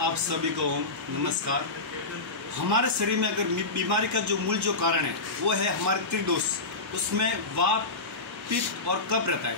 आप सभी को नमस्कार। हमारे शरीर में अगर बीमारी का जो मूल जो कारण है वो है हमारे त्रिदोष। उसमें वात, पित्त और कफ रहता है।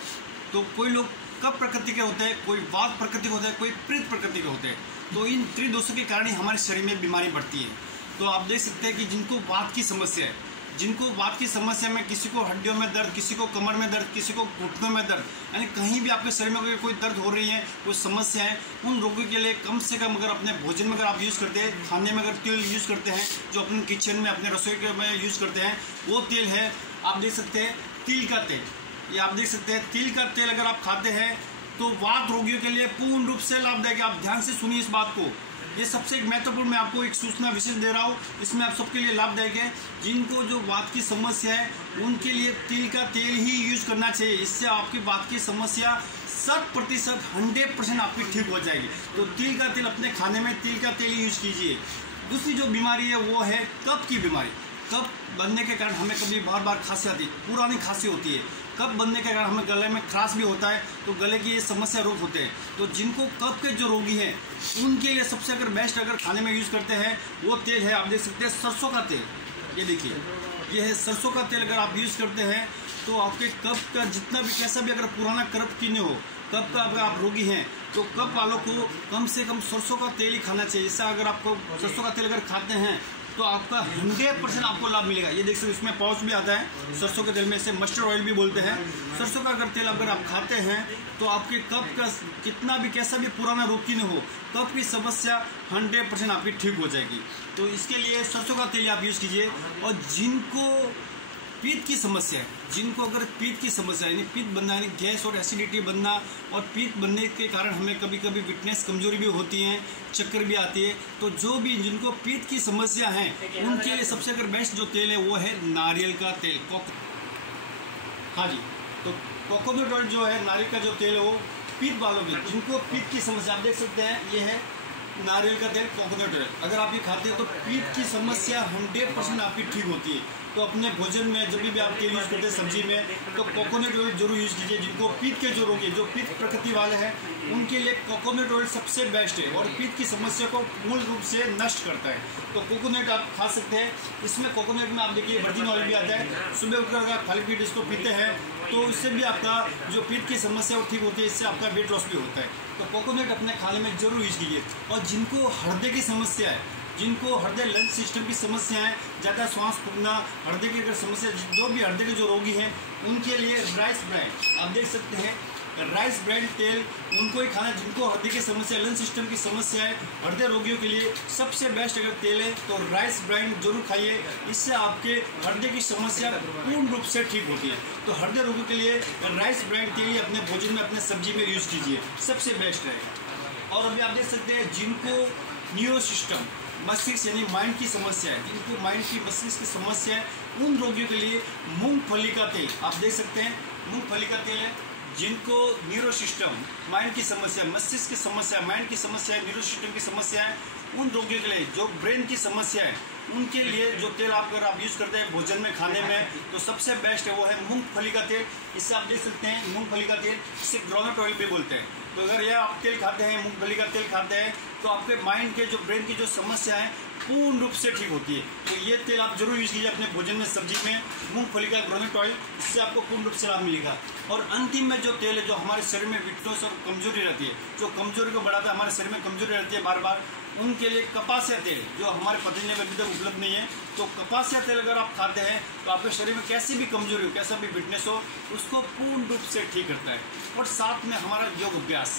तो कोई लोग कफ प्रकृति के होते हैं, कोई वात प्रकृति के होते हैं, कोई पित्त प्रकृति के होते हैं। तो इन त्रिदोषों के कारण ही हमारे शरीर में बीमारी बढ़ती है। तो आप देख सकते हैं कि जिनको वात की समस्या है, जिनको वात की समस्या में किसी को हड्डियों में दर्द, किसी को कमर में दर्द, किसी को घुटनों में दर्द, यानी कहीं भी आपके शरीर में अगर कोई दर्द हो रही है, कोई समस्या है, उन रोगों के लिए कम से कम अगर अपने भोजन में अगर आप यूज़ करते हैं, खाने में अगर तेल यूज़ करते हैं, जो अपने किचन में अपने रसोई में यूज़ करते हैं, वो तेल है, आप देख सकते हैं तिल का तेल। ये आप देख सकते हैं तिल का तेल अगर आप खाते हैं तो वात रोगियों के लिए पूर्ण रूप से लाभदायक है। आप ध्यान से सुनिए इस बात को। ये सबसे एक महत्वपूर्ण, मैं आपको एक सूचना विशेष दे रहा हूँ, इसमें आप सबके लिए लाभदायक है। जिनको जो वात की समस्या है उनके लिए तिल का तेल ही यूज करना चाहिए। इससे आपकी वात की समस्या 100% 100% आपकी ठीक हो जाएगी। तो तिल का तेल अपने खाने में तिल का तेल ही यूज कीजिए। दूसरी जो बीमारी है वो है कफ की बीमारी। कफ बनने के कारण हमें कभी बार बार खांसी आती है, पुरानी खांसी होती है। कफ बनने के कारण हमें गले में खराश भी होता है, तो गले की ये समस्या रोग होते हैं। तो जिनको कफ के जो रोगी हैं उनके लिए सबसे अगर बेस्ट अगर खाने में यूज़ करते हैं वो तेल है, आप देख सकते हैं सरसों का तेल। ये देखिए, ये है सरसों का तेल। अगर आप यूज़ करते हैं तो आपके कफ का जितना भी कैसा भी अगर पुराना कफ क्यों नहीं हो, कफ का अगर आप रोगी हैं तो कफ वालों को कम से कम सरसों का तेल ही खाना चाहिए। इससे अगर आपको सरसों का तेल अगर खाते हैं तो आपका 100% आपको लाभ मिलेगा। ये देख सकते हैं इसमें पाउच भी आता है सरसों के तेल में, इसे मस्टर्ड ऑयल भी बोलते हैं। सरसों का अगर तेल अगर आप खाते हैं तो आपके कफ का कितना भी कैसा भी पुराना रोग की नहीं हो, कफ की समस्या 100% आपकी ठीक हो जाएगी। तो इसके लिए सरसों का तेल आप यूज़ कीजिए। और जिनको पित्त की समस्या है, जिनको अगर पित्त की समस्या यानी पित्त बनना यानी गैस और एसिडिटी बनना, और पित्त बनने के कारण हमें कभी कभी वीकनेस कमजोरी भी होती है, चक्कर भी आती है। तो जो भी जिनको पित्त की समस्या है उनके लिए सबसे अगर बेस्ट जो तेल है वो है नारियल का तेल। हाँ जी, तो कोकोनट ऑयल जो है, नारियल का जो तेल है वो पित्त वालों के, जिनको पित्त की समस्या, आप देख सकते हैं ये है नारियल का तेल, कोकोनट ऑयल। अगर आप ये खाते हैं तो पित्त की समस्या 100% आपकी ठीक होती है। तो अपने भोजन में जब भी आप तेल यूज़ करते हैं सब्जी में, तो कोकोनट ऑयल जरूर यूज़ कीजिए। जिनको पित्त के जो रोगी, जो पित्त प्रकृति वाले हैं, उनके लिए कोकोनट ऑयल सबसे बेस्ट है और पित्त की समस्या को मूल रूप से नष्ट करता है। तो कोकोनट आप खा सकते हैं। इसमें कोकोनट में आप देखिए वर्जिन ऑयल भी आता है। सुबह उठकर अगर खाली पेट इसको पीते हैं तो इससे भी आपका जो पित्त की समस्या वो ठीक होती है, इससे आपका वेट लॉस भी होता है। तो कोकोनट अपने खाने में जरूर यूज़ कीजिए। और जिनको हृदय की समस्या है, जिनको हृदय लंग सिस्टम की समस्या है, ज़्यादा श्वास फूलना, हृदय की अगर समस्या, जो भी हृदय के जो रोगी हैं उनके लिए राइस ब्रांड आप देख सकते हैं, राइस ब्रांड तेल उनको ही खाना। जिनको हृदय की समस्या, लंग सिस्टम की समस्या है, हृदय रोगियों के लिए सबसे बेस्ट अगर तेल है तो राइस ब्रांड जरूर खाइए। इससे आपके हृदय की समस्या पूर्ण रूप से ठीक होती है। तो हृदय रोगियों के लिए राइस ब्रांड तेल ही अपने भोजन में, अपने सब्जी में यूज़ कीजिए, सबसे बेस्ट रहेगा। और अभी आप देख सकते हैं जिनको न्यूरो सिस्टम, मस्तिष्क यानी माइंड की समस्या है, जिनको माइंड की मस्तिष्क की समस्या है, उन रोगियों के लिए मूंगफली का तेल आप देख सकते हैं, मूंगफली का तेल है। जिनको न्यूरो सिस्टम, माइंड की समस्या, मस्तिष्क की समस्या, माइंड की समस्या है, न्यूरो सिस्टम की समस्या है, उन रोगियों के लिए, जो ब्रेन की समस्या है, उनके लिए जो तेल आप अगर आप यूज़ करते हैं भोजन में, खाने में, तो सबसे बेस्ट है वो है मूंगफली का तेल। इससे आप देख सकते हैं मूंगफली का तेल, इसे ग्राउंडनट ऑयल भी बोलते हैं। तो अगर यह आप तेल खाते हैं, मूंगफली का तेल खाते हैं, तो आपके माइंड के जो ब्रेन की जो समस्या है पूर्ण रूप से ठीक होती है। तो ये तेल आप जरूर यूज़ कीजिए अपने भोजन में, सब्जी में, मूंगफली का ग्राउंडनट ऑयल, इससे आपको पूर्ण रूप से लाभ मिलेगा। और अंतिम में जो तेल है जो हमारे शरीर में वीकनेस और कमजोरी रहती है, जो कमजोरी को बढ़ाता है, हमारे शरीर में कमजोरी रहती है बार बार, उनके लिए कपासिया तेल, जो हमारे पतंजलि में अभी तक उपलब्ध नहीं है। तो कपासिया तेल अगर आप खाते हैं तो आपके शरीर में कैसी भी कमजोरी हो, कैसा भी वीकनेस हो, उसको पूर्ण रूप से ठीक करता है। और साथ में हमारा योग अभ्यास,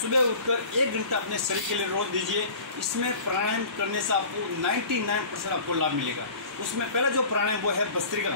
सुबह उठकर 1 घंटा अपने शरीर के लिए रोज दीजिए। इसमें प्राणायाम करने से आपको 99% आपको लाभ मिलेगा। उसमें पहला जो प्राणायाम वो है भस्त्रिका,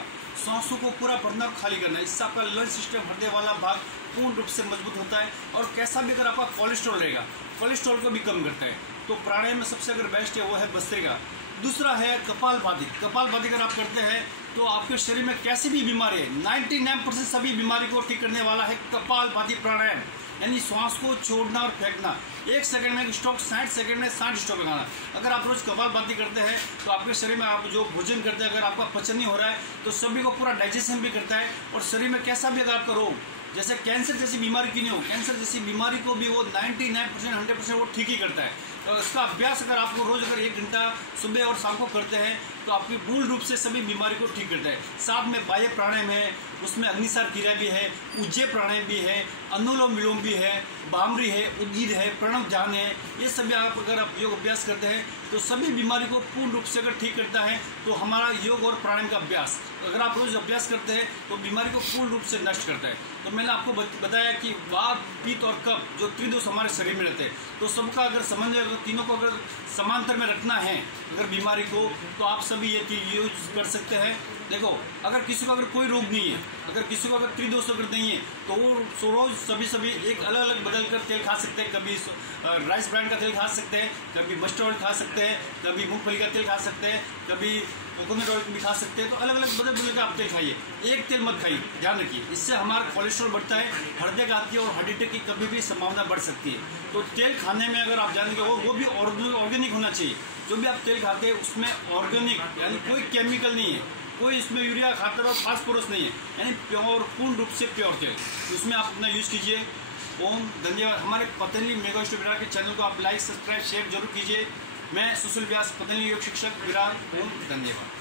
सांसों को पूरा भरना और खाली करना। इससे आपका लंग सिस्टम, हृदय वाला भाग पूर्ण रूप से मजबूत होता है। और कैसा भी अगर आपका कोलेस्ट्रॉल रहेगा, कोलेस्ट्रॉल को भी कम करता है। तो प्राणायाम में सबसे अगर बेस्ट है वो है भस्त्रिका। दूसरा है कपालभाति। कपालभाति अगर आप करते हैं तो आपके शरीर में कैसी भी बीमारी है, 99% सभी बीमारी को ठीक करने वाला है कपालभाति प्राणायाम। यानी श्वास को छोड़ना और फेंकना, 1 सेकंड में स्टॉक, 60 सेकंड में 60 स्टॉक लगाना। अगर आप रोज कपालभाति करते हैं तो आपके शरीर में आप जो भोजन करते हैं, अगर आपका पचन नहीं हो रहा है तो सभी को पूरा डाइजेशन भी करता है। और शरीर में कैसा भी अगर आपका रोग, जैसे कैंसर जैसी बीमारी की नहीं हो, कैंसर जैसी बीमारी को भी वो 99% 100% वो ठीक ही करता है। इसका अभ्यास अगर आपको रोज अगर 1 घंटा सुबह और शाम को करते हैं तो आपकी मूल रूप से सभी बीमारी को ठीक करता है। साथ में बाह्य प्राणायाम है, उसमें अग्निसार क्रिया भी है, उज्जय प्राणायाम भी है, अनुलोम विलोम भी है, बामरी है, उद्गीत है, प्रणव ध्यान है। ये सभी आप अगर आप योग अभ्यास करते हैं तो सभी बीमारी को पूर्ण रूप से अगर ठीक करता है। तो हमारा योग और प्राणायाम का अभ्यास अगर आप रोज अभ्यास करते हैं तो बीमारी को पूर्ण रूप से नष्ट करता है। तो मैंने आपको बताया कि वात, पित्त और कफ जो त्रिदोष हमारे शरीर में रहते हैं, तो सबका अगर समन्वय, अगर तीनों को अगर समांतर में रखना है अगर बीमारी को, तो आप सभी ये चीज यूज कर सकते हैं। देखो, अगर किसी को अगर कोई रोग नहीं है, अगर किसी को अगर त्रिदोष अगर नहीं है, तो वो रोज सभी एक अलग अलग बदल कर तेल खा सकते हैं। कभी राइस ब्रांड का तेल खा सकते हैं, कभी मस्टर्ड ऑयल खा सकते हैं, कभी मूंगफली का तेल खा सकते हैं, कभी कोकोनट ऑयल भी खा सकते हैं। तो अलग अलग बदल के आप तेल खाइए, एक तेल मत खाइए, ध्यान रखिए। इससे हमारा कोलेस्ट्रॉल बढ़ता है, हृदय का आती है और हार्ट अटैक की कभी भी संभावना बढ़ सकती है। तो तेल खाने में अगर आप जानेंगे वो भी ऑर्गेनिक होना चाहिए। जो भी आप तेल खाते हैं उसमें ऑर्गेनिक यानी कोई केमिकल नहीं है, कोई इसमें यूरिया खातर और फास्फोरस नहीं है, यानी प्योर, पूर्ण रूप से प्योर तेल, उसमें आप अपना यूज कीजिए। ओम धन्यवाद। हमारे पतंजलि मेगा स्टोर विरार के चैनल को आप लाइक, सब्सक्राइब, शेयर जरूर कीजिए। मैं सुशील व्यास, पतंजलि योग शिक्षक विरार। ओम धन्यवाद।